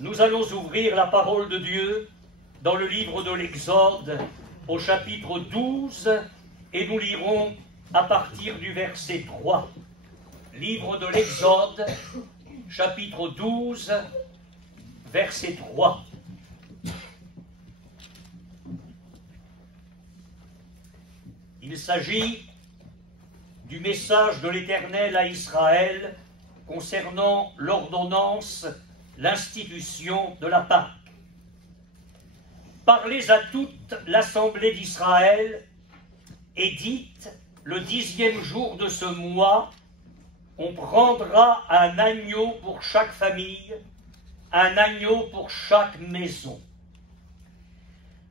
Nous allons ouvrir la parole de Dieu dans le livre de l'Exode au chapitre 12 et nous lirons à partir du verset 3. Livre de l'Exode, chapitre 12, verset 3. Il s'agit du message de l'Éternel à Israël concernant l'ordonnance, l'institution de la Pâque. Parlez à toute l'assemblée d'Israël et dites, le 10e jour de ce mois, on prendra un agneau pour chaque famille, un agneau pour chaque maison.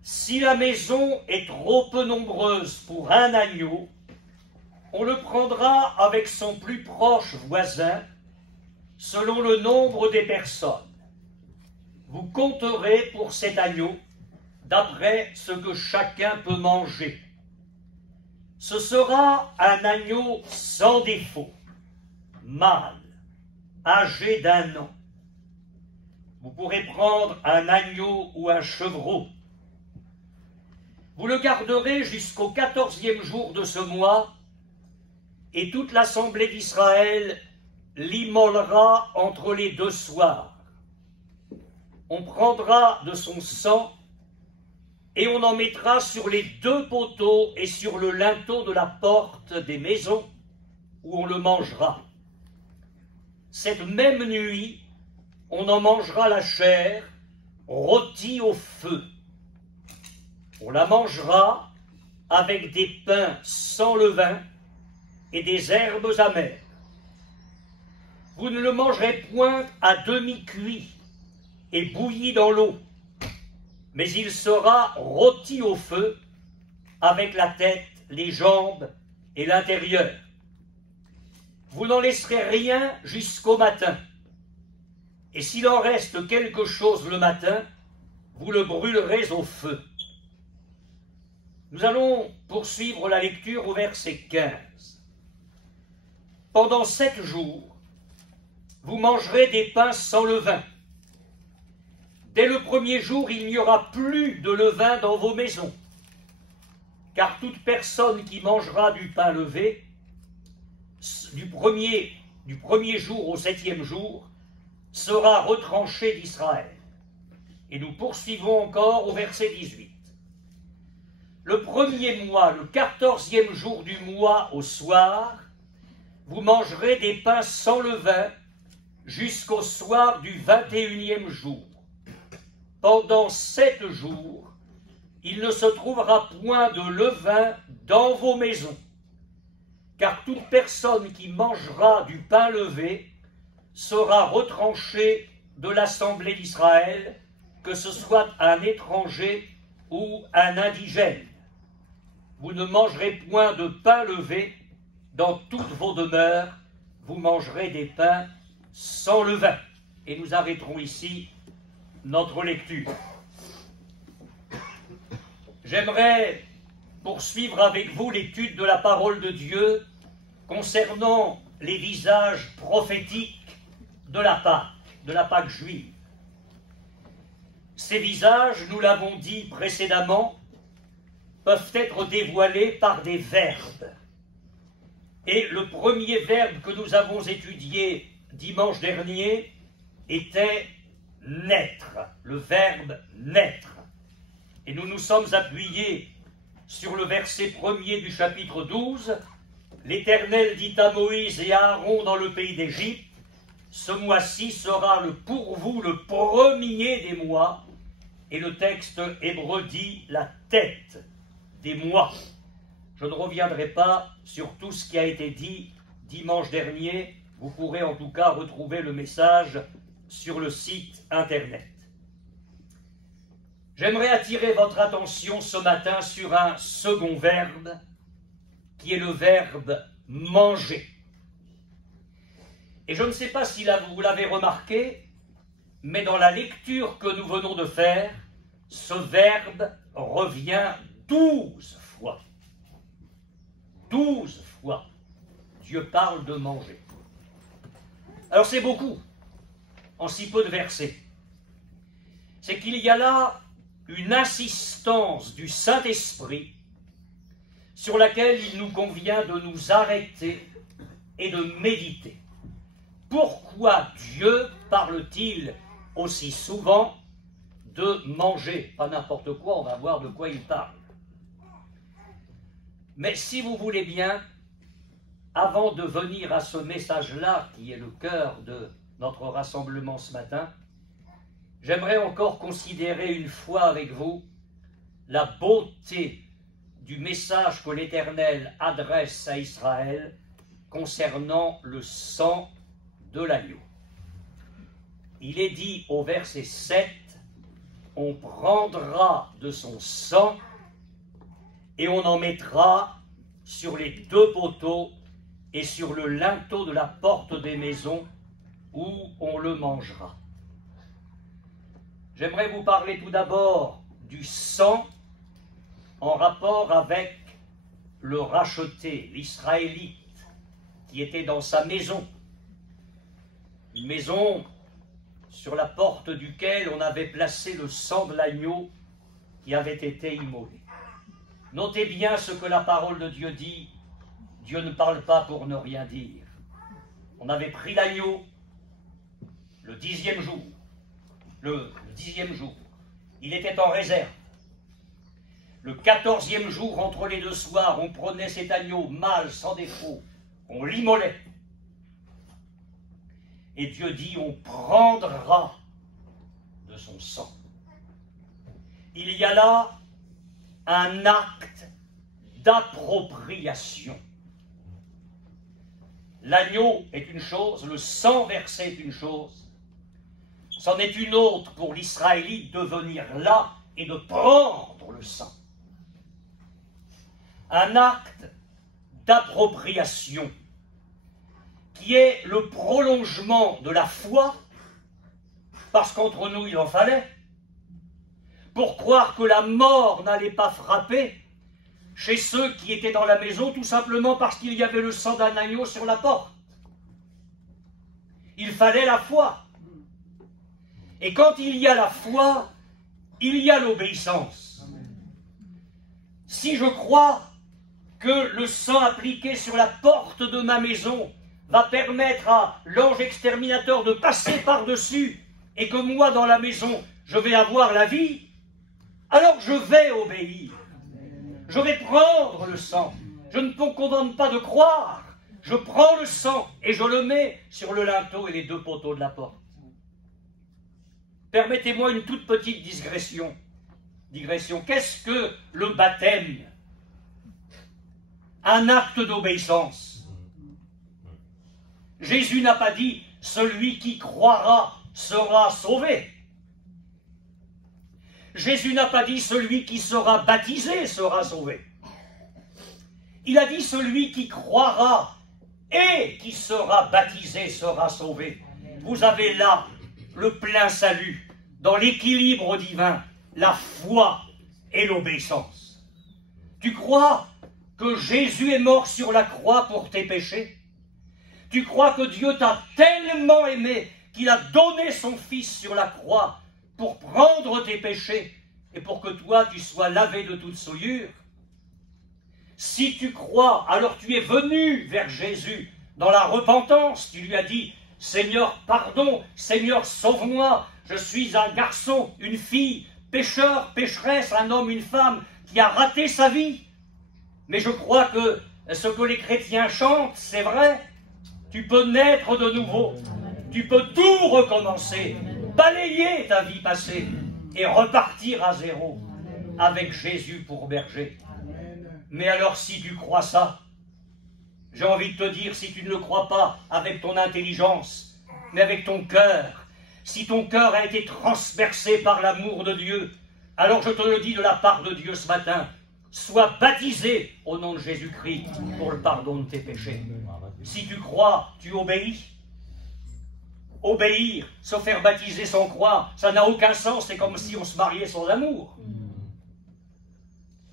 Si la maison est trop peu nombreuse pour un agneau, on le prendra avec son plus proche voisin, selon le nombre des personnes. Vous compterez pour cet agneau d'après ce que chacun peut manger. Ce sera un agneau sans défaut, mâle, âgé d'1 an. Vous pourrez prendre un agneau ou un chevreau. Vous le garderez jusqu'au 14e jour de ce mois, et toute l'assemblée d'Israël l'immolera entre les 2 soirs. On prendra de son sang et on en mettra sur les 2 poteaux et sur le linteau de la porte des maisons où on le mangera. Cette même nuit, on en mangera la chair rôtie au feu. On la mangera avec des pains sans levain et des herbes amères. Vous ne le mangerez point à demi-cuit et bouilli dans l'eau, mais il sera rôti au feu avec la tête, les jambes et l'intérieur. Vous n'en laisserez rien jusqu'au matin. Et s'il en reste quelque chose le matin, vous le brûlerez au feu. Nous allons poursuivre la lecture au verset 15. Pendant 7 jours, vous mangerez des pains sans levain. Dès le 1er jour, il n'y aura plus de levain dans vos maisons, car toute personne qui mangera du pain levé, du premier jour au 7e jour, sera retranchée d'Israël. Et nous poursuivons encore au verset 18. Le 1er mois, le 14e jour du mois au soir, vous mangerez des pains sans levain jusqu'au soir du 21e jour. Pendant 7 jours, il ne se trouvera point de levain dans vos maisons, car toute personne qui mangera du pain levé sera retranchée de l'assemblée d'Israël, que ce soit un étranger ou un indigène. Vous ne mangerez point de pain levé dans toutes vos demeures, vous mangerez des pains sans levain. Et nous arrêterons ici notre lecture. J'aimerais poursuivre avec vous l'étude de la parole de Dieu concernant les visages prophétiques de la Pâque juive. Ces visages, nous l'avons dit précédemment, peuvent être dévoilés par des verbes. Et le premier verbe que nous avons étudié dimanche dernier était naître, le verbe naître. Et nous nous sommes appuyés sur le verset 1er du chapitre 12. L'Éternel dit à Moïse et à Aaron dans le pays d'Égypte, ce mois-ci sera pour vous le premier des mois. Et le texte hébreu dit la tête des mois. Je ne reviendrai pas sur tout ce qui a été dit dimanche dernier. Vous pourrez en tout cas retrouver le message sur le site internet. J'aimerais attirer votre attention ce matin sur un second verbe, qui est le verbe manger. Et je ne sais pas si vous l'avez remarqué, mais dans la lecture que nous venons de faire, ce verbe revient 12 fois. 12 fois, Dieu parle de manger. Alors c'est beaucoup, en si peu de versets. c'est qu'il y a là une insistance du Saint-Esprit sur laquelle il nous convient de nous arrêter et de méditer. Pourquoi Dieu parle-t-il aussi souvent de manger? Pas n'importe quoi, on va voir de quoi il parle. Mais si vous voulez bien, avant de venir à ce message-là, qui est le cœur de notre rassemblement ce matin, j'aimerais encore considérer une fois avec vous la beauté du message que l'Éternel adresse à Israël concernant le sang de l'agneau. Il est dit au verset 7, « On prendra de son sang et on en mettra sur les deux poteaux et sur le linteau de la porte des maisons où on le mangera. » J'aimerais vous parler tout d'abord du sang en rapport avec le racheté, l'Israélite, qui était dans sa maison. Une maison sur la porte duquel on avait placé le sang de l'agneau qui avait été immolé. Notez bien ce que la parole de Dieu dit. Dieu ne parle pas pour ne rien dire. On avait pris l'agneau le 10e jour. Le 10e jour. Il était en réserve. Le 14e jour, entre les deux soirs, on prenait cet agneau mâle, sans défaut, on l'immolait. Et Dieu dit, on prendra de son sang. Il y a là un acte d'appropriation. L'agneau est une chose, le sang versé est une chose. C'en est une autre pour l'Israélite de venir là et de prendre le sang. Un acte d'appropriation qui est le prolongement de la foi, parce qu'entre nous il en fallait, pour croire que la mort n'allait pas frapper chez ceux qui étaient dans la maison, tout simplement parce qu'il y avait le sang d'un agneau sur la porte. Il fallait la foi. Et quand il y a la foi, il y a l'obéissance. Si je crois que le sang appliqué sur la porte de ma maison va permettre à l'ange exterminateur de passer par-dessus et que moi, dans la maison, je vais avoir la vie, alors je vais obéir. Je vais prendre le sang. Je ne me contente pas de croire. Je prends le sang et je le mets sur le linteau et les deux poteaux de la porte. Permettez-moi une toute petite digression. Qu'est-ce que le baptême? Un acte d'obéissance. Jésus n'a pas dit « celui qui croira sera sauvé ». Jésus n'a pas dit « celui qui sera baptisé sera sauvé ». Il a dit « celui qui croira et qui sera baptisé sera sauvé ». Vous avez là le plein salut, dans l'équilibre divin, la foi et l'obéissance. Tu crois que Jésus est mort sur la croix pour tes péchés? Tu crois que Dieu t'a tellement aimé qu'il a donné son Fils sur la croix pour prendre tes péchés et pour que toi tu sois lavé de toute souillure? Si tu crois, alors tu es venu vers Jésus dans la repentance. Tu lui as dit « Seigneur, pardon, Seigneur, sauve-moi, je suis un garçon, une fille, pécheur, pécheresse, un homme, une femme qui a raté sa vie. Mais je crois que ce que les chrétiens chantent, c'est vrai. Tu peux naître de nouveau. Tu peux tout recommencer, balayer ta vie passée et repartir à zéro avec Jésus pour berger. Mais alors si tu crois ça, j'ai envie de te dire, si tu ne le crois pas avec ton intelligence, mais avec ton cœur, si ton cœur a été transpercé par l'amour de Dieu, alors je te le dis de la part de Dieu ce matin, sois baptisé au nom de Jésus-Christ pour le pardon de tes péchés. Si tu crois, tu obéis. Obéir, se faire baptiser sans croire, ça n'a aucun sens, c'est comme si on se mariait sans amour.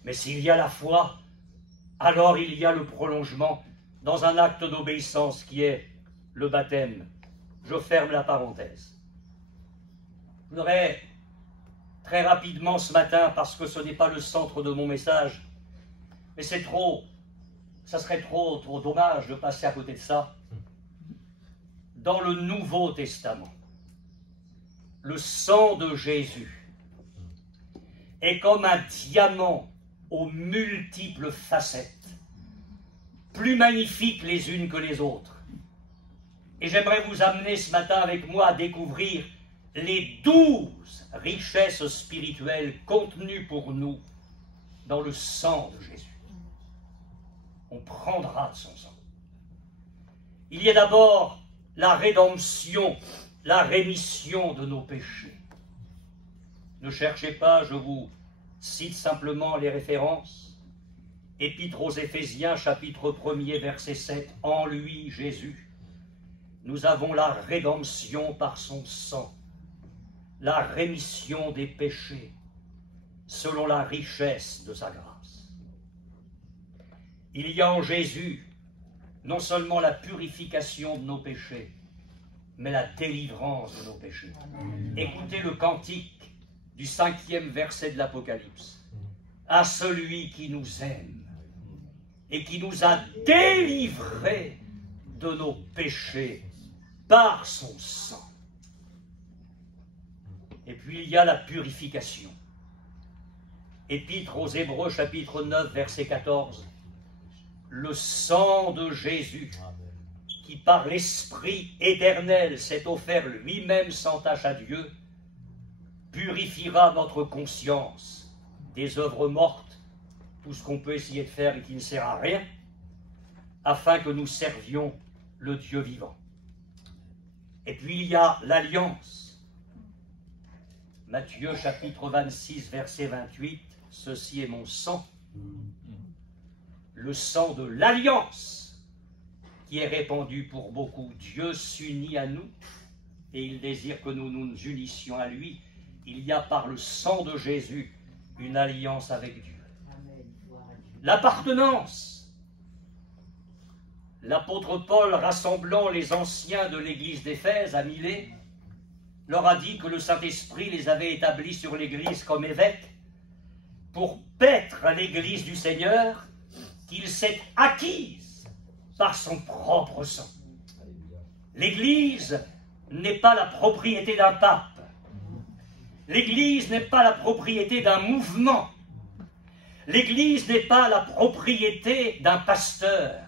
Mais s'il y a la foi, alors il y a le prolongement dans un acte d'obéissance qui est le baptême. Je ferme la parenthèse. Je voudrais très rapidement ce matin, parce que ce n'est pas le centre de mon message, mais c'est trop, ça serait trop dommage de passer à côté de ça. Dans le Nouveau Testament, le sang de Jésus est comme un diamant aux multiples facettes, plus magnifiques les unes que les autres. Et j'aimerais vous amener ce matin avec moi à découvrir les 12 richesses spirituelles contenues pour nous dans le sang de Jésus. On prendra de son sang. Il y a d'abord la rédemption, la rémission de nos péchés. Ne cherchez pas, je vous cite simplement les références. Épître aux Éphésiens, chapitre 1er, verset 7. En lui, Jésus, nous avons la rédemption par son sang, la rémission des péchés, selon la richesse de sa grâce. Il y a en Jésus non seulement la purification de nos péchés, mais la délivrance de nos péchés. Écoutez le cantique du 5e verset de l'Apocalypse. À celui qui nous aime et qui nous a délivrés de nos péchés par son sang. Et puis il y a la purification. Épître aux Hébreux, chapitre 9, verset 14. Le sang de Jésus, qui par l'Esprit éternel s'est offert lui-même sans tache à Dieu, purifiera notre conscience des œuvres mortes, tout ce qu'on peut essayer de faire et qui ne sert à rien, afin que nous servions le Dieu vivant. Et puis il y a l'alliance. Matthieu chapitre 26, verset 28, ceci est mon sang, le sang de l'alliance qui est répandu pour beaucoup. Dieu s'unit à nous et il désire que nous nous unissions à lui. Il y a par le sang de Jésus une alliance avec Dieu. L'appartenance. L'apôtre Paul, rassemblant les anciens de l'église d'Éphèse à Milet, leur a dit que le Saint-Esprit les avait établis sur l'église comme évêques pour paître l'église du Seigneur qu'il s'est acquise par son propre sang. L'église n'est pas la propriété d'un pape. L'église n'est pas la propriété d'un mouvement. L'église n'est pas la propriété d'un pasteur.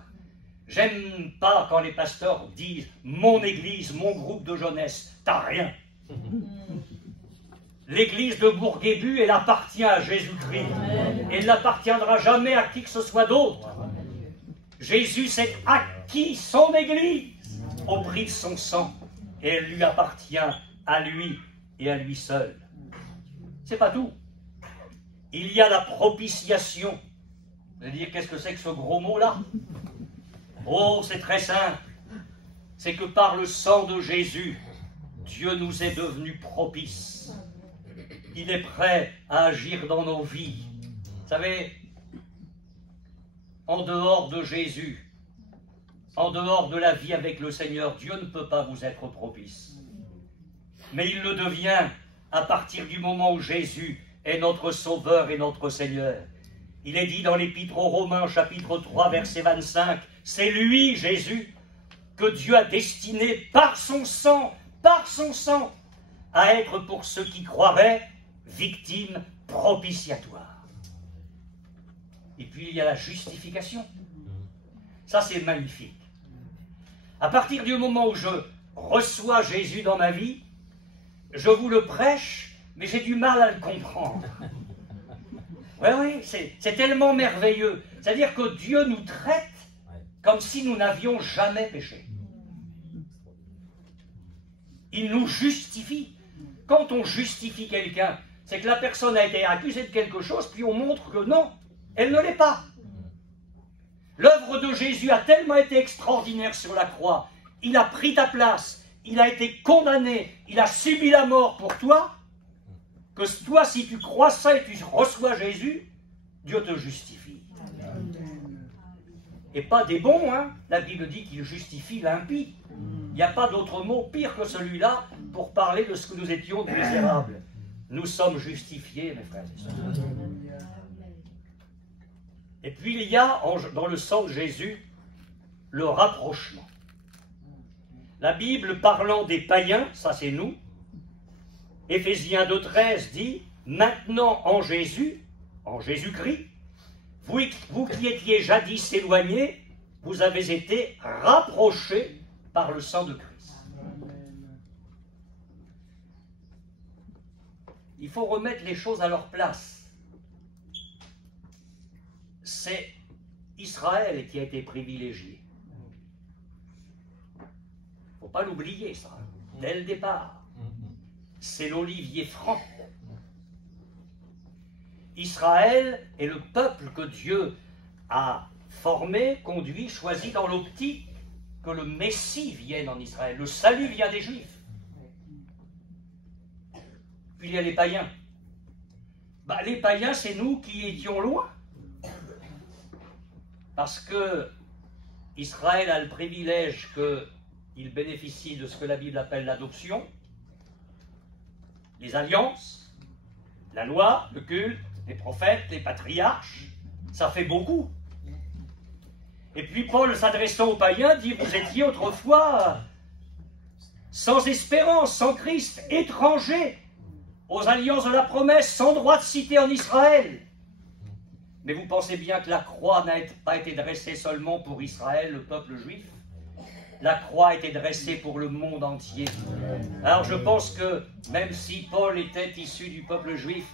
J'aime pas quand les pasteurs disent « mon église, mon groupe de jeunesse ». T'as rien. L'église de Bourguébu, elle appartient à Jésus-Christ. Elle n'appartiendra jamais à qui que ce soit d'autre. Jésus s'est acquis son église au prix de son sang. Et elle lui appartient à lui et à lui seul. C'est pas tout. Il y a la propitiation. Vous allez dire, qu'est-ce que c'est que ce gros mot-là? Oh, c'est très simple. C'est que par le sang de Jésus, Dieu nous est devenu propice. Il est prêt à agir dans nos vies. Vous savez, en dehors de Jésus, en dehors de la vie avec le Seigneur, Dieu ne peut pas vous être propice. Mais il le devient à partir du moment où Jésus est notre Sauveur et notre Seigneur. Il est dit dans l'Épître aux Romains, chapitre 3, verset 25, c'est lui, Jésus, que Dieu a destiné par son sang, à être pour ceux qui croiraient, victime propitiatoire. Et puis il y a la justification. Ça c'est magnifique. À partir du moment où je reçois Jésus dans ma vie, je vous le prêche, mais j'ai du mal à le comprendre. Oui, c'est tellement merveilleux. C'est-à-dire que Dieu nous traite comme si nous n'avions jamais péché. Il nous justifie. Quand on justifie quelqu'un, c'est que la personne a été accusée de quelque chose, puis on montre que non, elle ne l'est pas. L'œuvre de Jésus a tellement été extraordinaire sur la croix. Il a pris ta place, il a été condamné, il a subi la mort pour toi, que toi, si tu crois ça et tu reçois Jésus, Dieu te justifie. Et pas des bons, hein. La Bible dit qu'il justifie l'impie. Il n'y a pas d'autre mot pire que celui-là pour parler de ce que nous étions de misérables. nous sommes justifiés, mes frères et sœurs. Et puis il y a, dans le sang de Jésus, le rapprochement. La Bible parlant des païens, ça c'est nous, Éphésiens 2,13 dit, maintenant en Jésus, en Jésus-Christ, vous qui étiez jadis éloignés, vous avez été rapprochés par le sang de Christ. Il faut remettre les choses à leur place. C'est Israël qui a été privilégié. Il ne faut pas l'oublier, ça, dès le départ. C'est l'olivier franc. Israël est le peuple que Dieu a formé, conduit, choisi dans l'optique que le Messie vienne en Israël. Le salut vient des Juifs. Puis il y a les païens. Les païens, c'est nous qui étions loin. Parce que Israël a le privilège qu'il bénéficie de ce que la Bible appelle l'adoption, les alliances, la loi, le culte, les prophètes, les patriarches. Ça fait beaucoup. Et puis Paul, s'adressant aux païens, dit, vous étiez autrefois sans espérance, sans Christ, étrangers aux alliances de la promesse, sans droit de cité en Israël. Mais vous pensez bien que la croix n'a pas été dressée seulement pour Israël, le peuple juif. La croix a été dressée pour le monde entier. Alors je pense que, même si Paul était issu du peuple juif,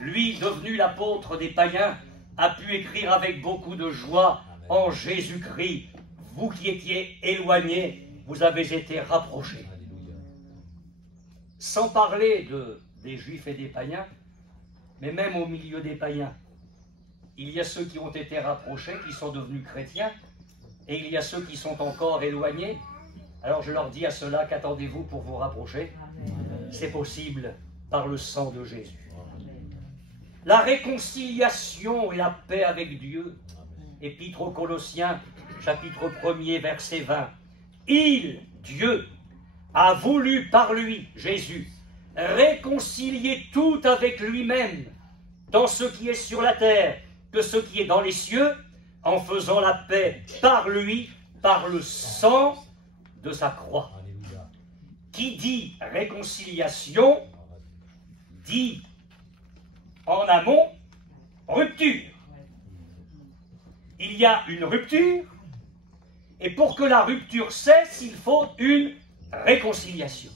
lui, devenu l'apôtre des païens, a pu écrire avec beaucoup de joie, en Jésus-Christ, vous qui étiez éloignés, vous avez été rapprochés. Sans parler des juifs et des païens, mais même au milieu des païens, il y a ceux qui ont été rapprochés, qui sont devenus chrétiens, et il y a ceux qui sont encore éloignés. Alors je leur dis à ceux-là, qu'attendez-vous pour vous rapprocher? C'est possible par le sang de Jésus. La réconciliation et la paix avec Dieu. Épître aux Colossiens, chapitre 1er, verset 20. Il, Dieu, a voulu par lui, Jésus, réconcilier tout avec lui-même, dans ce qui est sur la terre que ce qui est dans les cieux, en faisant la paix par lui, par le sang de sa croix. Qui dit réconciliation, dit en amont rupture. Il y a une rupture, et pour que la rupture cesse, il faut une réconciliation.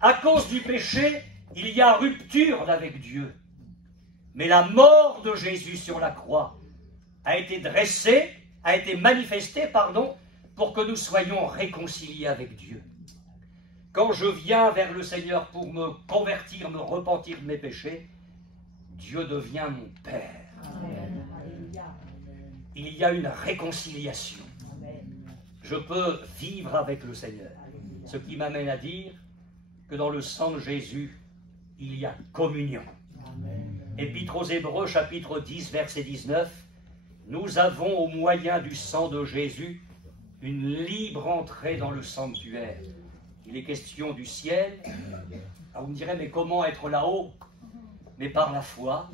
À cause du péché, il y a rupture avec Dieu. Mais la mort de Jésus sur la croix a été manifestée, pour que nous soyons réconciliés avec Dieu. Quand je viens vers le Seigneur pour me convertir, me repentir de mes péchés, Dieu devient mon Père. Amen. Il y a une réconciliation. Je peux vivre avec le Seigneur. Ce qui m'amène à dire que dans le sang de Jésus, il y a communion. Épître aux Hébreux, chapitre 10, verset 19, nous avons au moyen du sang de Jésus une libre entrée dans le sanctuaire. Il est question du ciel. Ah, vous me direz, mais comment être là-haut? Mais par la foi.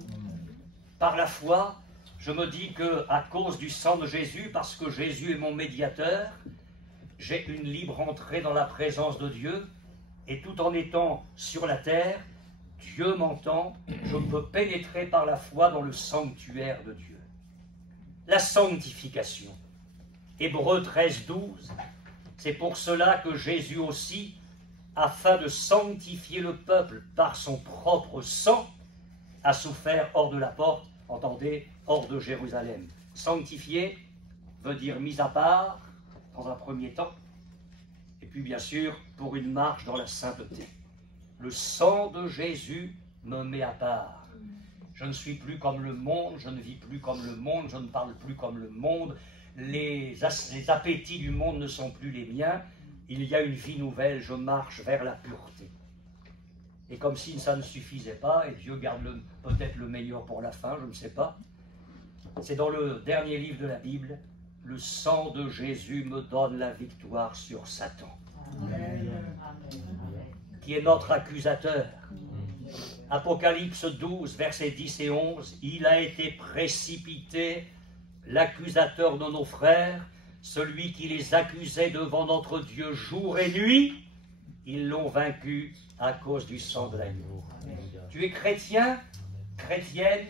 Par la foi, je me dis qu'à cause du sang de Jésus, parce que Jésus est mon médiateur, j'ai une libre entrée dans la présence de Dieu, et tout en étant sur la terre, Dieu m'entend, je peux pénétrer par la foi dans le sanctuaire de Dieu. La sanctification. Hébreux 13, 12, c'est pour cela que Jésus aussi, afin de sanctifier le peuple par son propre sang, a souffert hors de la porte, entendez, hors de Jérusalem. Sanctifier veut dire mis à part, dans un premier temps, et puis bien sûr, pour une marche dans la sainteté. Le sang de Jésus me met à part. Je ne suis plus comme le monde, je ne vis plus comme le monde, je ne parle plus comme le monde, les appétits du monde ne sont plus les miens, il y a une vie nouvelle, je marche vers la pureté. Et comme si ça ne suffisait pas, et Dieu garde peut-être le meilleur pour la fin, je ne sais pas, c'est dans le dernier livre de la Bible, le sang de Jésus me donne la victoire sur Satan, qui est notre accusateur. Apocalypse 12, versets 10 et 11, « Il a été précipité, l'accusateur de nos frères, celui qui les accusait devant notre Dieu jour et nuit, ils l'ont vaincu à cause du sang de l'agneau. » Tu es chrétien, chrétienne,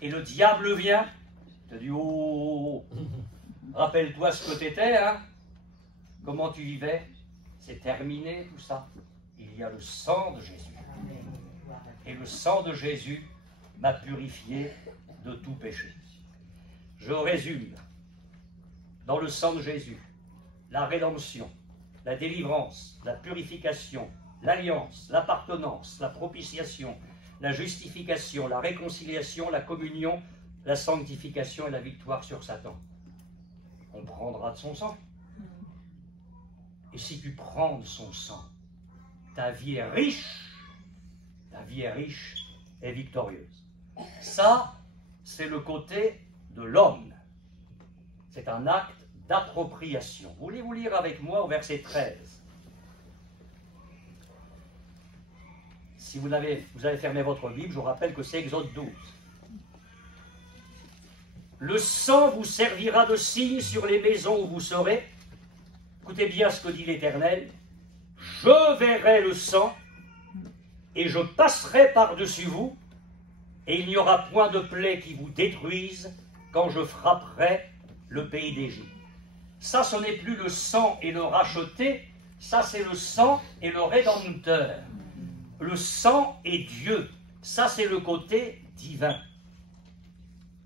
et le diable vient, te dit, oh, rappelle-toi ce que tu étais, hein? Comment tu vivais? C'est terminé tout ça. Il y a le sang de Jésus. Et le sang de Jésus m'a purifié de tout péché. Je résume. Dans le sang de Jésus, la rédemption, la délivrance, la purification, l'alliance, l'appartenance, la propitiation, la justification, la réconciliation, la communion, la sanctification et la victoire sur Satan. On prendra de son sang. Et si tu prends de son sang, ta vie est riche, et victorieuse. Ça, c'est le côté de l'homme. C'est un acte d'appropriation. Voulez-vous lire avec moi au verset 13? Si vous avez fermé votre Bible, je vous rappelle que c'est Exode 12. Le sang vous servira de signe sur les maisons où vous serez. Écoutez bien ce que dit l'Éternel. Je verrai le sang et je passerai par-dessus vous, et il n'y aura point de plaie qui vous détruise quand je frapperai le pays d'Égypte. Ça, ce n'est plus le sang et le racheté, ça c'est le sang et le rédempteur. Le sang et Dieu, ça c'est le côté divin.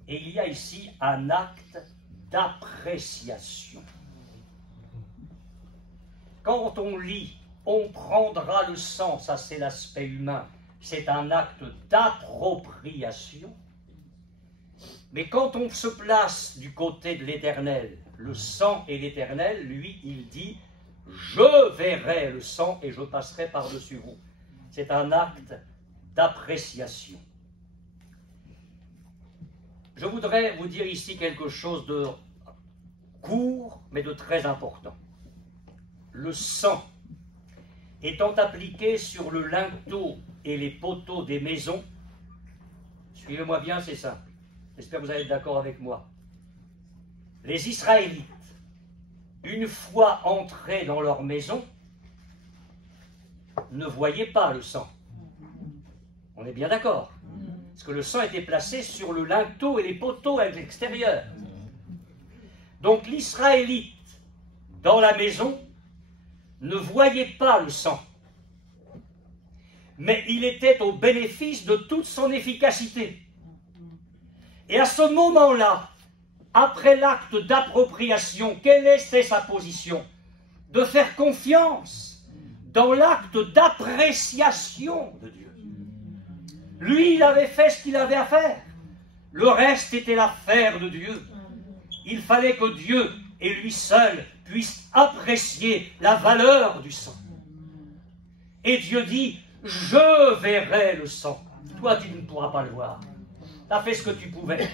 Et il y a ici un acte d'appréciation. Quand on lit « on prendra le sang », ça c'est l'aspect humain, c'est un acte d'appropriation. Mais quand on se place du côté de l'Éternel, le sang et l'Éternel, lui, il dit « je verrai le sang et je passerai par-dessus vous ». C'est un acte d'appréciation. Je voudrais vous dire ici quelque chose de court, mais de très important. Le sang étant appliqué sur le linteau et les poteaux des maisons, suivez-moi bien, c'est simple. J'espère que vous allez être d'accord avec moi. Les Israélites, une fois entrés dans leur maison, ne voyaient pas le sang. On est bien d'accord? Parce que le sang était placé sur le linteau et les poteaux à l'extérieur. Donc l'Israélite, dans la maison, ne voyait pas le sang. Mais il était au bénéfice de toute son efficacité. Et à ce moment-là, après l'acte d'appropriation, quelle était sa position? De faire confiance dans l'acte d'appréciation de Dieu. Lui, il avait fait ce qu'il avait à faire. Le reste était l'affaire de Dieu. Il fallait que Dieu et lui seul puisse apprécier la valeur du sang. Et Dieu dit, je verrai le sang. Toi, tu ne pourras pas le voir. Tu as fait ce que tu pouvais.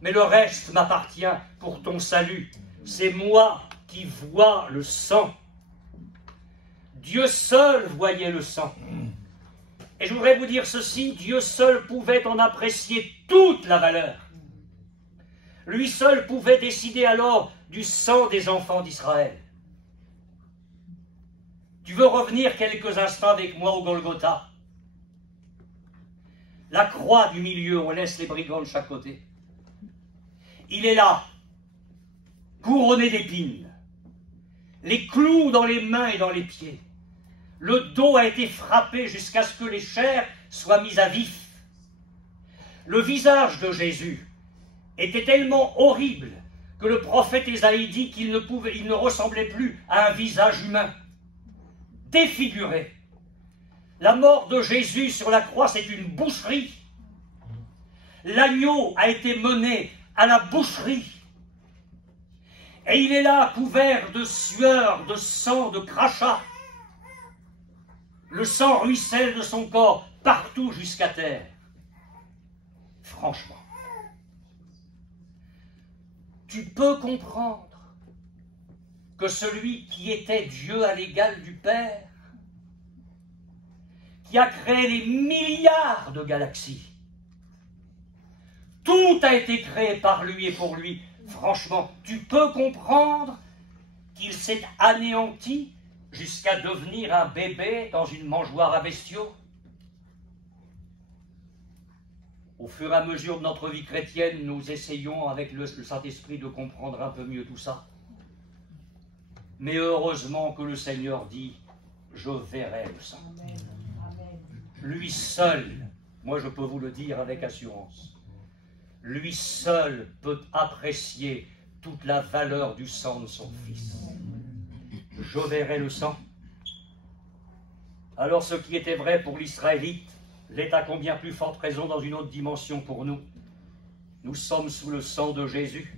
Mais le reste m'appartient pour ton salut. C'est moi qui vois le sang. Dieu seul voyait le sang. Et je voudrais vous dire ceci, Dieu seul pouvait en apprécier toute la valeur. Lui seul pouvait décider alors du sang des enfants d'Israël. Tu veux revenir quelques instants avec moi au Golgotha? La croix du milieu, on laisse les brigands de chaque côté. Il est là, couronné d'épines, les clous dans les mains et dans les pieds. Le dos a été frappé jusqu'à ce que les chairs soient mises à vif. Le visage de Jésus était tellement horrible que le prophète Ésaïe dit qu'il ne ressemblait plus à un visage humain. Défiguré. La mort de Jésus sur la croix, c'est une boucherie. L'agneau a été mené à la boucherie. Et il est là, couvert de sueur, de sang, de crachats. Le sang ruisselle de son corps partout jusqu'à terre. Franchement, tu peux comprendre que celui qui était Dieu à l'égal du Père, qui a créé les milliards de galaxies. Tout a été créé par lui et pour lui. Franchement, tu peux comprendre qu'il s'est anéanti jusqu'à devenir un bébé dans une mangeoire à bestiaux? Au fur et à mesure de notre vie chrétienne, nous essayons avec le Saint-Esprit de comprendre un peu mieux tout ça. Mais heureusement que le Seigneur dit, je verrai le sang. Lui seul, moi je peux vous le dire avec assurance, lui seul peut apprécier toute la valeur du sang de son Fils. Je verrai le sang. Alors ce qui était vrai pour l'Israélite l'est à combien plus forte raison dans une autre dimension pour nous. Nous sommes sous le sang de Jésus.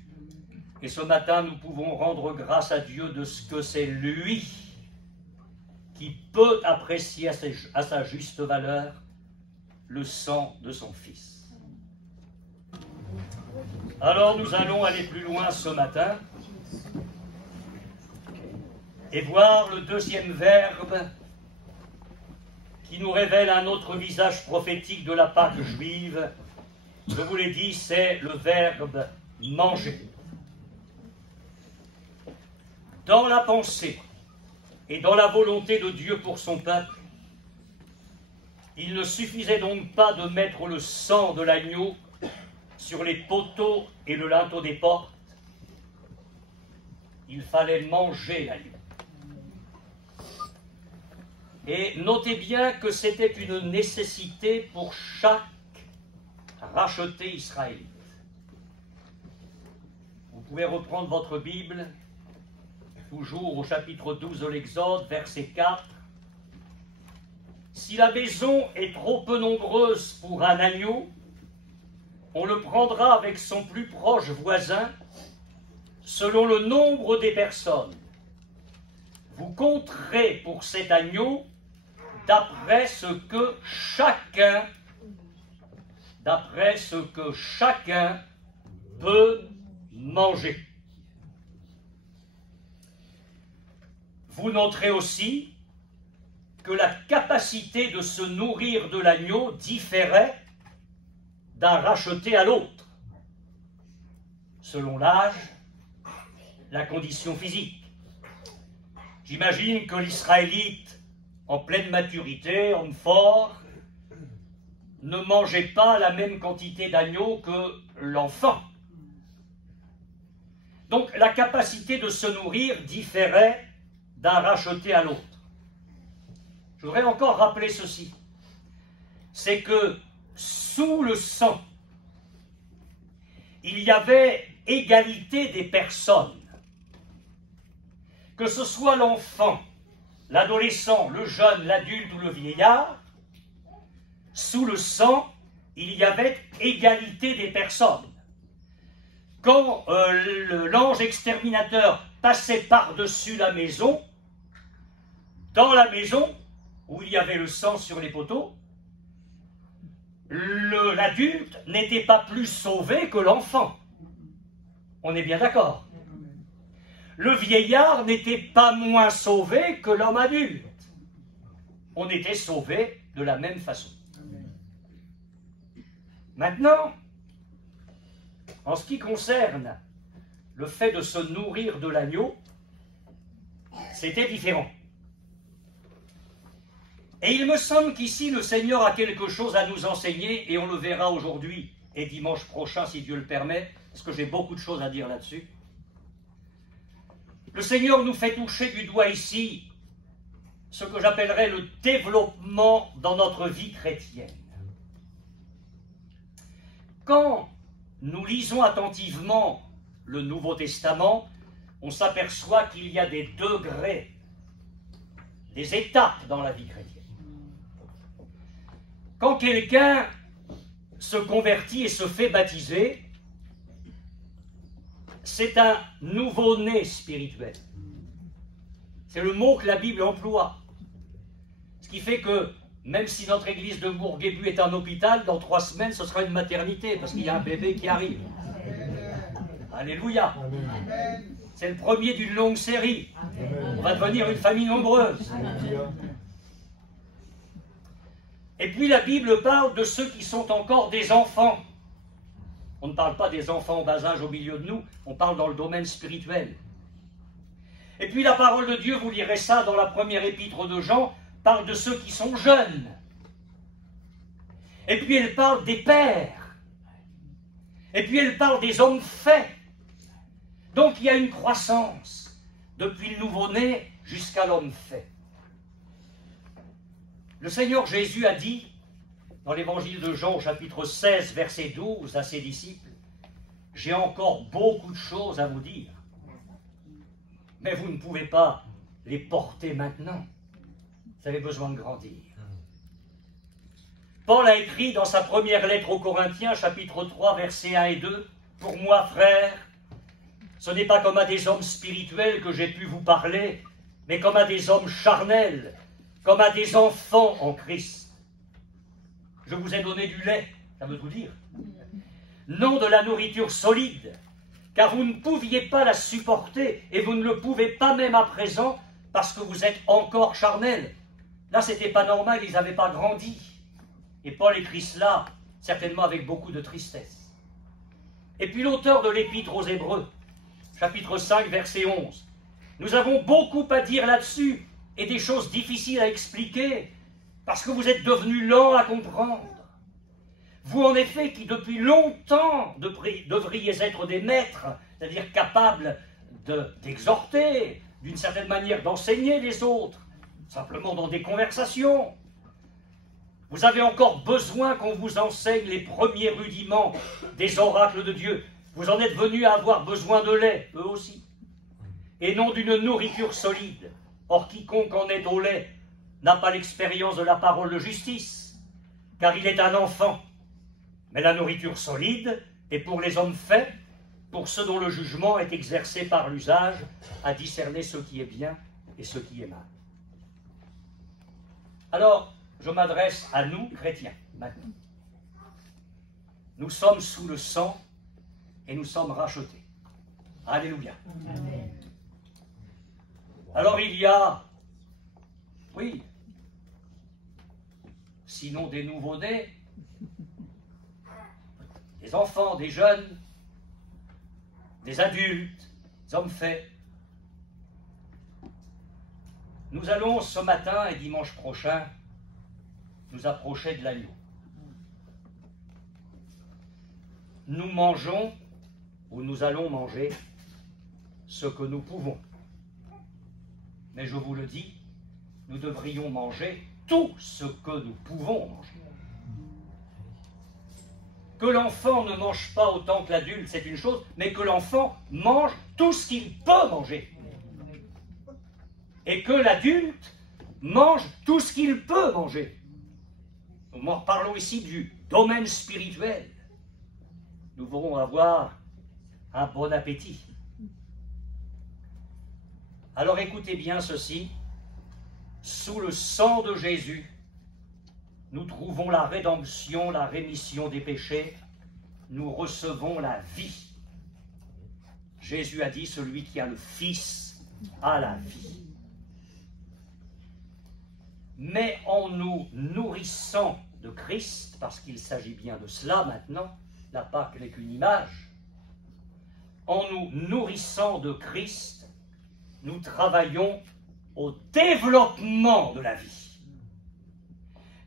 Et ce matin, nous pouvons rendre grâce à Dieu de ce que c'est lui qui peut apprécier à sa juste valeur le sang de son Fils. Alors nous allons aller plus loin ce matin et voir le deuxième verbe qui nous révèle un autre visage prophétique de la Pâque juive. Je vous l'ai dit, c'est le verbe manger. Dans la pensée et dans la volonté de Dieu pour son peuple, il ne suffisait donc pas de mettre le sang de l'agneau sur les poteaux et le linteau des portes. Il fallait manger l'agneau. Et notez bien que c'était une nécessité pour chaque racheté israélite. Vous pouvez reprendre votre Bible, toujours au chapitre 12 de l'Exode, verset 4. Si la maison est trop peu nombreuse pour un agneau, on le prendra avec son plus proche voisin, selon le nombre des personnes. Vous compterez pour cet agneau d'après ce que chacun peut manger. Vous noterez aussi que la capacité de se nourrir de l'agneau différait d'un racheté à l'autre, selon l'âge, la condition physique. J'imagine que l'Israélite, en pleine maturité, homme fort, ne mangeait pas la même quantité d'agneau que l'enfant. Donc la capacité de se nourrir différait d'un racheté à l'autre. Je voudrais encore rappeler ceci, c'est que sous le sang, il y avait égalité des personnes. Que ce soit l'enfant, l'adolescent, le jeune, l'adulte ou le vieillard, sous le sang, il y avait égalité des personnes. Quand l'ange exterminateur passait par-dessus la maison, dans la maison, où il y avait le sang sur les poteaux, l'adulte n'était pas plus sauvé que l'enfant. On est bien d'accord. Le vieillard n'était pas moins sauvé que l'homme adulte. On était sauvé de la même façon. Maintenant, en ce qui concerne le fait de se nourrir de l'agneau, c'était différent. Et il me semble qu'ici, le Seigneur a quelque chose à nous enseigner, et on le verra aujourd'hui et dimanche prochain, si Dieu le permet, parce que j'ai beaucoup de choses à dire là-dessus. Le Seigneur nous fait toucher du doigt ici ce que j'appellerais le développement dans notre vie chrétienne. Quand nous lisons attentivement le Nouveau Testament, on s'aperçoit qu'il y a des degrés, des étapes dans la vie chrétienne. Quand quelqu'un se convertit et se fait baptiser, c'est un nouveau-né spirituel. C'est le mot que la Bible emploie. Ce qui fait que, même si notre église de Bourguébu est un hôpital, dans 3 semaines, ce sera une maternité, parce qu'il y a un bébé qui arrive. Alléluia. C'est le premier d'une longue série. On va devenir une famille nombreuse. Et puis la Bible parle de ceux qui sont encore des enfants. On ne parle pas des enfants en bas âge au milieu de nous, on parle dans le domaine spirituel. Et puis la parole de Dieu, vous lirez ça dans la première épître de Jean, parle de ceux qui sont jeunes. Et puis elle parle des pères. Et puis elle parle des hommes faits. Donc il y a une croissance, depuis le nouveau-né jusqu'à l'homme fait. Le Seigneur Jésus a dit, dans l'évangile de Jean, chapitre 16, verset 12, à ses disciples, « J'ai encore beaucoup de choses à vous dire, mais vous ne pouvez pas les porter maintenant. Vous avez besoin de grandir. » Paul a écrit dans sa première lettre aux Corinthiens, chapitre 3, versets 1 et 2, « Pour moi, frères, ce n'est pas comme à des hommes spirituels que j'ai pu vous parler, mais comme à des hommes charnels, comme à des enfants en Christ. Je vous ai donné du lait, ça veut tout dire, non de la nourriture solide, car vous ne pouviez pas la supporter, et vous ne le pouvez pas même à présent, parce que vous êtes encore charnels. » Là, c'était pas normal, ils n'avaient pas grandi. Et Paul écrit cela, certainement avec beaucoup de tristesse. Et puis l'auteur de l'Épître aux Hébreux, chapitre 5, verset 11. Nous avons beaucoup à dire là-dessus, et des choses difficiles à expliquer, parce que vous êtes devenus lents à comprendre. Vous, en effet, qui depuis longtemps devriez être des maîtres, c'est-à-dire capables d'exhorter, d'une certaine manière d'enseigner les autres, simplement dans des conversations. Vous avez encore besoin qu'on vous enseigne les premiers rudiments des oracles de Dieu. Vous en êtes venus à avoir besoin de lait, eux aussi, et non d'une nourriture solide. Or, quiconque en est au lait n'a pas l'expérience de la parole de justice, car il est un enfant. Mais la nourriture solide est pour les hommes faits, pour ceux dont le jugement est exercé par l'usage, à discerner ce qui est bien et ce qui est mal. Alors, je m'adresse à nous, chrétiens, maintenant. Nous sommes sous le sang et nous sommes rachetés. Alléluia. Amen. Alors il y a, oui, sinon des nouveau-nés, des enfants, des jeunes, des adultes, des hommes faits. Nous allons ce matin et dimanche prochain nous approcher de l'agneau. Nous mangeons, ou nous allons manger, ce que nous pouvons. Mais je vous le dis, nous devrions manger tout ce que nous pouvons manger. Que l'enfant ne mange pas autant que l'adulte, c'est une chose, mais que l'enfant mange tout ce qu'il peut manger. Et que l'adulte mange tout ce qu'il peut manger. Nous parlons ici du domaine spirituel. Nous pourrons avoir un bon appétit. Alors écoutez bien ceci. Sous le sang de Jésus, nous trouvons la rédemption, la rémission des péchés. Nous recevons la vie. Jésus a dit, celui qui a le Fils a la vie. Mais en nous nourrissant de Christ, parce qu'il s'agit bien de cela maintenant, la Pâque n'est qu'une image, en nous nourrissant de Christ, nous travaillons au développement de la vie.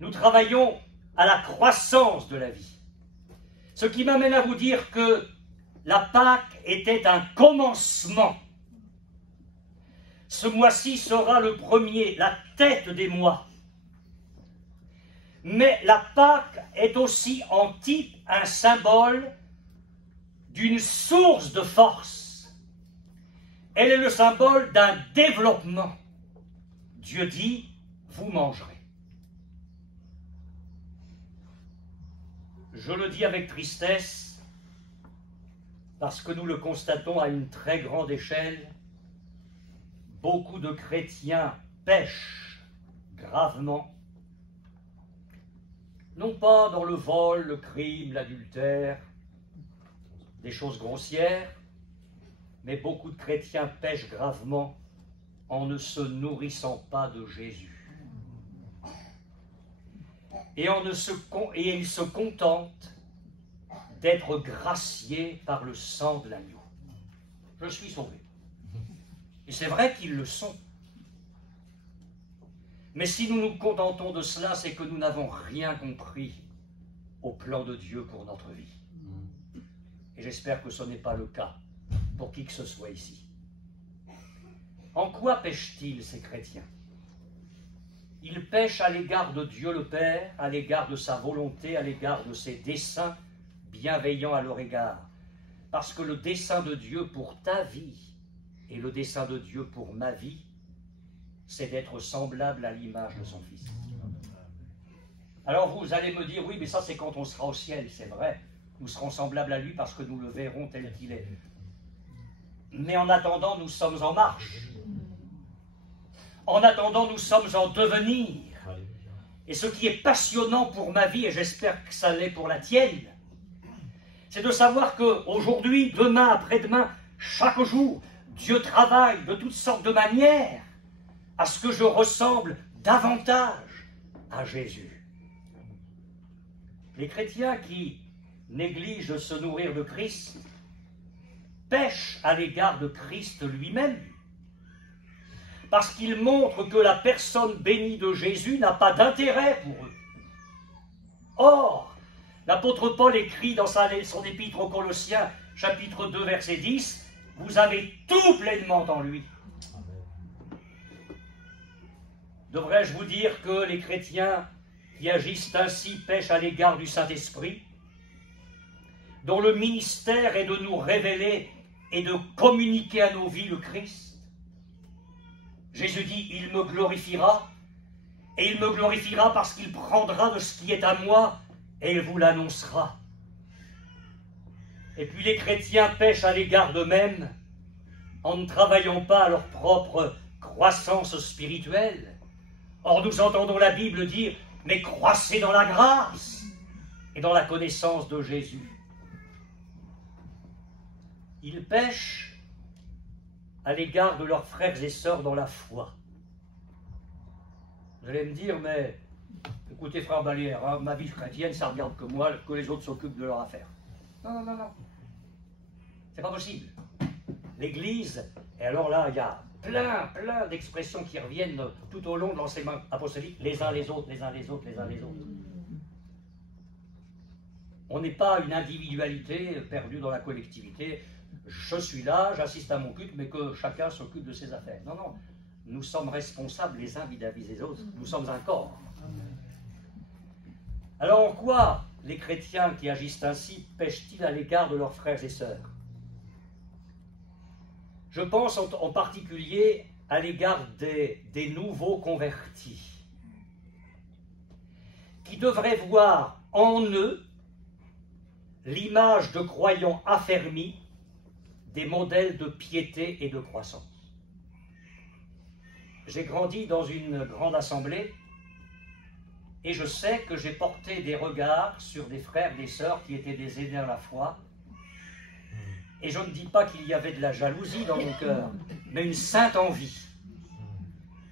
Nous travaillons à la croissance de la vie. Ce qui m'amène à vous dire que la Pâque était un commencement. Ce mois-ci sera le premier, la tête des mois. Mais la Pâque est aussi en type un symbole d'une source de force. Elle est le symbole d'un développement. Dieu dit, vous mangerez. Je le dis avec tristesse, parce que nous le constatons à une très grande échelle. Beaucoup de chrétiens pêchent gravement, non pas dans le vol, le crime, l'adultère, des choses grossières, mais beaucoup de chrétiens pêchent gravement en ne se nourrissant pas de Jésus. et il se contente d'être gracié par le sang de l'agneau. Je suis sauvé. Et c'est vrai qu'ils le sont. Mais si nous nous contentons de cela, c'est que nous n'avons rien compris au plan de Dieu pour notre vie. Et j'espère que ce n'est pas le cas pour qui que ce soit ici. En quoi pêchent-ils, ces chrétiens? Ils pêchent à l'égard de Dieu le Père, à l'égard de sa volonté, à l'égard de ses desseins bienveillants à leur égard. Parce que le dessein de Dieu pour ta vie et le dessein de Dieu pour ma vie, c'est d'être semblable à l'image de son Fils. Alors vous allez me dire, oui, mais ça c'est quand on sera au ciel, c'est vrai. Nous serons semblables à lui parce que nous le verrons tel qu'il est. Mais en attendant, nous sommes en marche. En attendant, nous sommes en devenir. Et ce qui est passionnant pour ma vie, et j'espère que ça l'est pour la tienne, c'est de savoir qu'aujourd'hui, demain, après-demain, chaque jour, Dieu travaille de toutes sortes de manières à ce que je ressemble davantage à Jésus. Les chrétiens qui négligent de se nourrir de Christ pêchent à l'égard de Christ lui-même, parce qu'ils montrent que la personne bénie de Jésus n'a pas d'intérêt pour eux. Or, l'apôtre Paul écrit dans son épître aux Colossiens, chapitre 2, verset 10, « Vous avez tout pleinement en lui ». Devrais-je vous dire que les chrétiens qui agissent ainsi pêchent à l'égard du Saint-Esprit, dont le ministère est de nous révéler et de communiquer à nos vies le Christ? Jésus dit, il me glorifiera, et il me glorifiera parce qu'il prendra de ce qui est à moi, et il vous l'annoncera. Et puis les chrétiens pêchent à l'égard d'eux-mêmes, en ne travaillant pas à leur propre croissance spirituelle. Or nous entendons la Bible dire, mais croissez dans la grâce et dans la connaissance de Jésus. Ils pêchent à l'égard de leurs frères et sœurs dans la foi. Vous allez me dire, mais écoutez frère Balière, hein, ma vie chrétienne, ça regarde que moi, que les autres s'occupent de leur affaire. Non, non, non, non. C'est pas possible. L'Église, et alors là, il y a plein d'expressions qui reviennent tout au long de l'enseignement apostolique, les uns les autres, les uns les autres, les uns les autres. On n'est pas une individualité perdue dans la collectivité. Je suis là, j'assiste à mon culte, mais que chacun s'occupe de ses affaires. Non, non. Nous sommes responsables les uns vis-à-vis des autres. Nous sommes un corps. Alors en quoi les chrétiens qui agissent ainsi pêchent-ils à l'égard de leurs frères et sœurs? Je pense en particulier à l'égard des nouveaux convertis, qui devraient voir en eux l'image de croyants affermis, des modèles de piété et de croissance. J'ai grandi dans une grande assemblée et je sais que j'ai porté des regards sur des frères et des sœurs qui étaient des aînés à la foi. Et je ne dis pas qu'il y avait de la jalousie dans mon cœur, mais une sainte envie.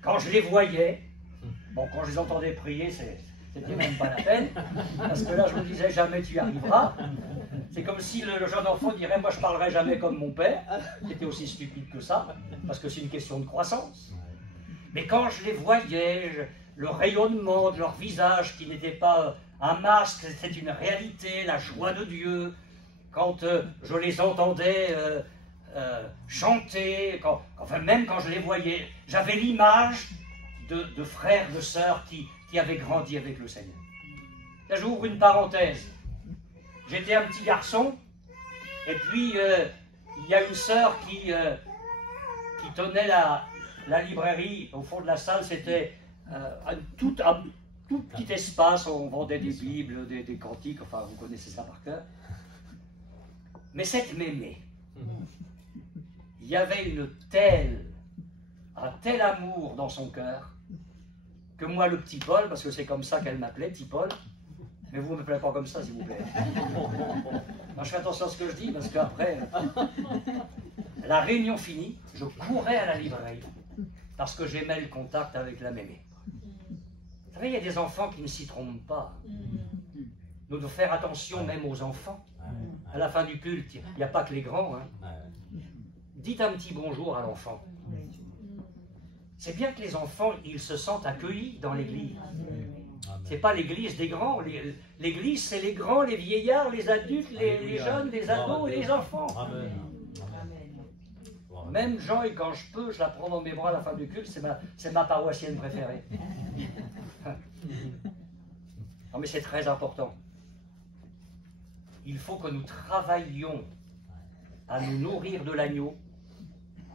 Quand je les voyais, bon, quand je les entendais prier, c'était même pas la peine, parce que là, je me disais, jamais tu y arriveras. C'est comme si le jeune enfant dirait, moi, je parlerai jamais comme mon père, qui était aussi stupide que ça, parce que c'est une question de croissance. Mais quand je les voyais, le rayonnement de leur visage, qui n'était pas un masque, c'était une réalité, la joie de Dieu, quand je les entendais chanter, même quand je les voyais, j'avais l'image de frères, de sœurs qui avaient grandi avec le Seigneur. Là, j'ouvre une parenthèse. J'étais un petit garçon, et puis il y a une sœur qui tenait la librairie au fond de la salle. C'était un tout petit espace où on vendait des Bibles, des cantiques, enfin vous connaissez ça par cœur. Mais cette mémé, il y avait un tel amour dans son cœur, que moi, le petit Paul, parce que c'est comme ça qu'elle m'appelait, petit Paul, mais vous ne m'appelez pas comme ça, s'il vous plaît. Moi, je fais attention à ce que je dis, parce qu'après, la réunion finie, je courais à la librairie, parce que j'aimais le contact avec la mémé. savez, il y a des enfants qui ne s'y trompent pas. Nous devons faire attention même aux enfants. À la fin du culte, il n'y a pas que les grands. Hein. Dites un petit bonjour à l'enfant. C'est bien que les enfants, ils se sentent accueillis dans l'église. Ce n'est pas l'église des grands. L'église, c'est les grands, les vieillards, les adultes, les jeunes, les ados et les enfants. Même Jean, et quand je peux, je la prends dans mes bras à la fin du culte, c'est ma paroissienne préférée. Non, mais c'est très important. Il faut que nous travaillions à nous nourrir de l'agneau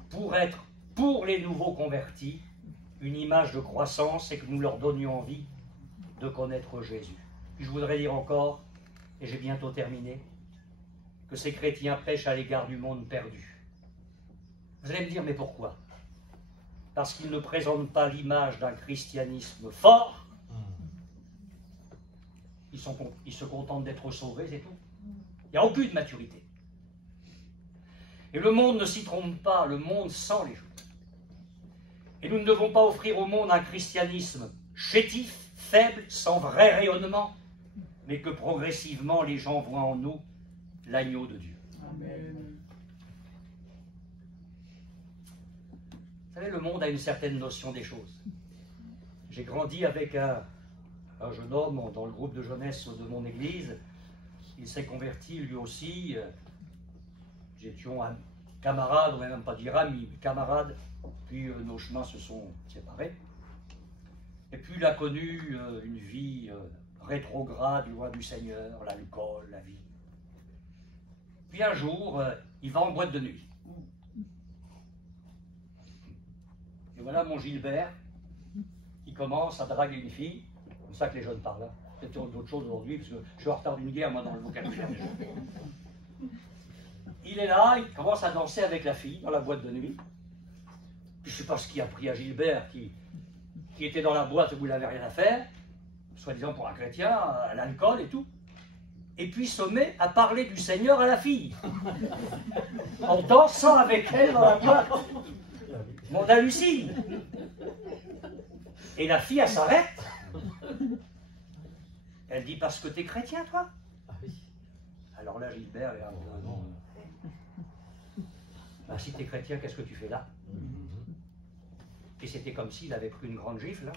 pour être, pour les nouveaux convertis, une image de croissance et que nous leur donnions envie de connaître Jésus. Puis je voudrais dire encore, et j'ai bientôt terminé, que ces chrétiens prêchent à l'égard du monde perdu. Vous allez me dire, mais pourquoi? Parce qu'ils ne présentent pas l'image d'un christianisme fort. Ils se contentent d'être sauvés, c'est tout. Il n'y a aucune maturité. Et le monde ne s'y trompe pas, le monde sent les choses. Et nous ne devons pas offrir au monde un christianisme chétif, faible, sans vrai rayonnement, mais que progressivement les gens voient en nous l'agneau de Dieu. Amen. Vous savez, le monde a une certaine notion des choses. J'ai grandi avec un jeune homme dans le groupe de jeunesse de mon église. Il s'est converti lui aussi. Nous étions camarades, on ne va même pas dire amis, mais camarades. Puis nos chemins se sont séparés. Et puis il a connu une vie rétrograde, loin du Seigneur, l'alcool, la vie. Puis un jour, il va en boîte de nuit. Et voilà mon Gilbert qui commence à draguer une fille. C'est comme ça que les jeunes parlent. Hein. C'est d'autres choses aujourd'hui, parce que je suis en retard d'une guerre, moi, dans le vocabulaire des jeunes. Il est là, il commence à danser avec la fille dans la boîte de nuit. Puis je ne sais pas ce qui a pris à Gilbert, qui était dans la boîte où il n'avait rien à faire, soi-disant pour un chrétien, à l'alcool et tout. Et puis se met à parler du Seigneur à la fille, en dansant avec elle dans la boîte. On hallucine. Et la fille, elle s'arrête. Elle dit, parce que t'es chrétien, toi? Alors là, Gilbert, est non. Ben, si t'es chrétien, qu'est-ce que tu fais là? Et c'était comme s'il avait pris une grande gifle. Là.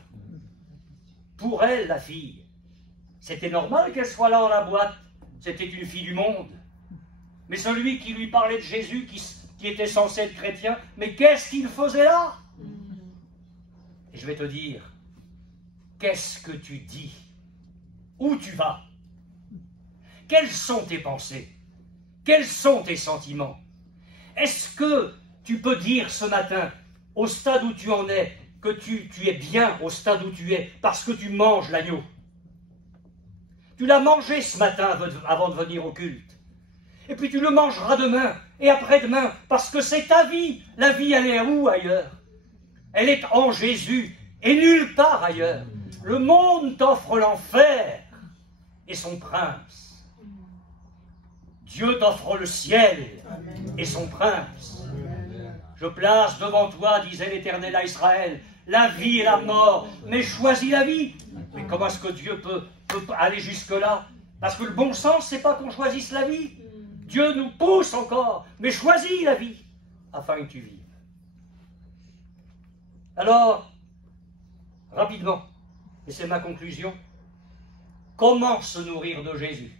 Pour elle, la fille, c'était normal qu'elle soit là dans la boîte. C'était une fille du monde. Mais celui qui lui parlait de Jésus, qui était censé être chrétien, mais qu'est-ce qu'il faisait là? Et je vais te dire, qu'est-ce que tu dis? Où tu vas? Quelles sont tes pensées? Quels sont tes sentiments? Est-ce que tu peux dire ce matin, au stade où tu en es, que tu es bien au stade où tu es, parce que tu manges l'agneau? Tu l'as mangé ce matin avant de venir au culte. Et puis tu le mangeras demain et après-demain, parce que c'est ta vie. La vie, elle est où ailleurs? Elle est en Jésus et nulle part ailleurs. Le monde t'offre l'enfer et son prince. Dieu t'offre le ciel et son prince. Je place devant toi, disait l'Éternel à Israël, la vie et la mort, mais choisis la vie. Mais comment est-ce que Dieu peut aller jusque-là? Parce que le bon sens, c'est pas qu'on choisisse la vie. Dieu nous pousse encore, mais choisis la vie, afin que tu vives. Alors, rapidement, et c'est ma conclusion, comment se nourrir de Jésus?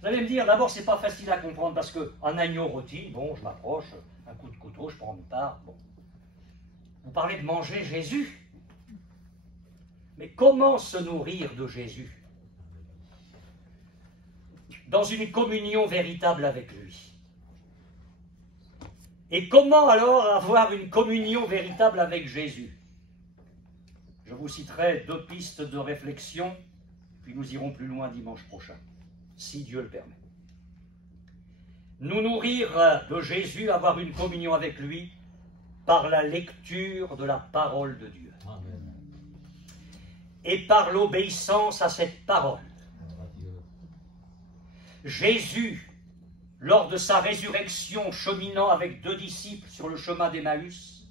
Vous allez me dire, d'abord, c'est pas facile à comprendre, parce qu'un agneau rôti, bon, je m'approche, un coup de couteau, je prends une part, bon. Vous parlez de manger Jésus. Mais comment se nourrir de Jésus? Dans une communion véritable avec lui. Et comment alors avoir une communion véritable avec Jésus? Je vous citerai 2 pistes de réflexion, puis nous irons plus loin dimanche prochain, si Dieu le permet. Nous nourrir de Jésus, avoir une communion avec lui, par la lecture de la parole de Dieu. Amen. Et par l'obéissance à cette parole. Jésus, lors de sa résurrection, cheminant avec 2 disciples sur le chemin d'Emmaüs,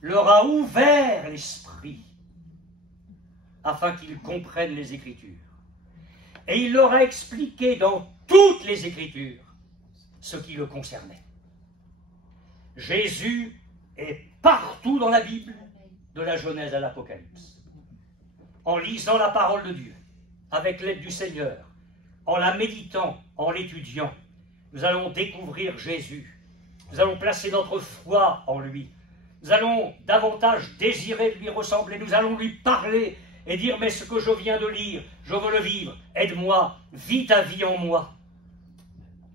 leur a ouvert l'esprit afin qu'ils comprennent les Écritures. Et il leur a expliqué dans toutes les Écritures ce qui le concernait. Jésus est partout dans la Bible, de la Genèse à l'Apocalypse. En lisant la parole de Dieu, avec l'aide du Seigneur, en la méditant, en l'étudiant, nous allons découvrir Jésus. Nous allons placer notre foi en lui. Nous allons davantage désirer de lui ressembler. Nous allons lui parler et dire, mais ce que je viens de lire, je veux le vivre. Aide-moi, vis ta vie en moi.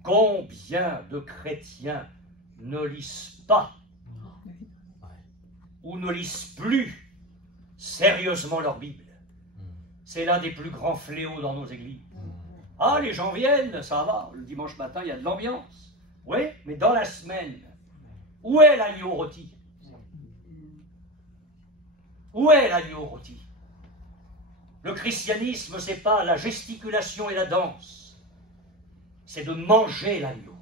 Combien de chrétiens ne lisent pas ou ne lisent plus sérieusement leur Bible? C'est l'un des plus grands fléaux dans nos églises. Ah, les gens viennent, ça va, le dimanche matin, il y a de l'ambiance. Oui, mais dans la semaine, où est l'agneau rôti? Où est l'agneau rôti? Le christianisme, ce n'est pas la gesticulation et la danse, c'est de manger l'agneau.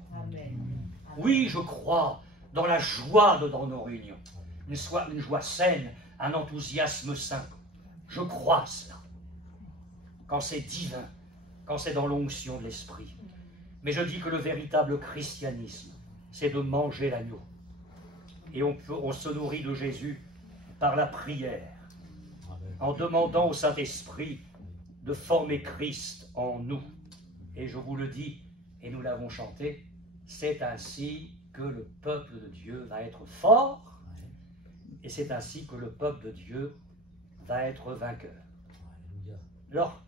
Oui, je crois dans la joie dans nos réunions, une joie saine, un enthousiasme sain. Je crois à cela. Quand c'est divin, quand c'est dans l'onction de l'esprit. Mais je dis que le véritable christianisme, c'est de manger l'agneau. Et on se nourrit de Jésus par la prière, en demandant au Saint-Esprit de former Christ en nous. Et je vous le dis, et nous l'avons chanté, c'est ainsi que le peuple de Dieu va être fort, et c'est ainsi que le peuple de Dieu va être vainqueur. Alors,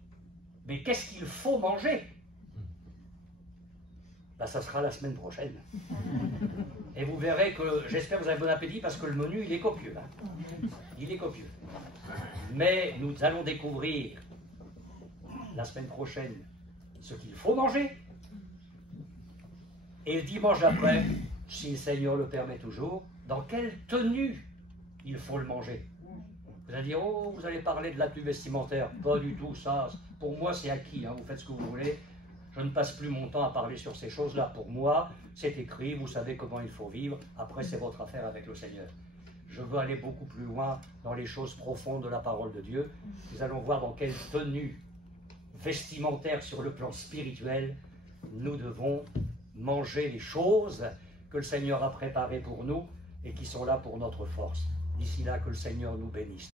mais qu'est-ce qu'il faut manger? Ben, ça sera la semaine prochaine. Et vous verrez que, j'espère que vous avez bon appétit, parce que le menu, il est copieux. Hein. Il est copieux. Mais nous allons découvrir la semaine prochaine ce qu'il faut manger. Et le dimanche après, si le Seigneur le permet toujours, dans quelle tenue il faut le manger. Vous allez dire, oh, vous allez parler de l'attitude vestimentaire. Pas du tout, ça. Pour moi, c'est acquis. Hein. Vous faites ce que vous voulez. Je ne passe plus mon temps à parler sur ces choses-là. Pour moi, c'est écrit. Vous savez comment il faut vivre. Après, c'est votre affaire avec le Seigneur. Je veux aller beaucoup plus loin dans les choses profondes de la parole de Dieu. Nous allons voir dans quelle tenue vestimentaire sur le plan spirituel nous devons manger les choses que le Seigneur a préparées pour nous et qui sont là pour notre force. D'ici là, que le Seigneur nous bénisse.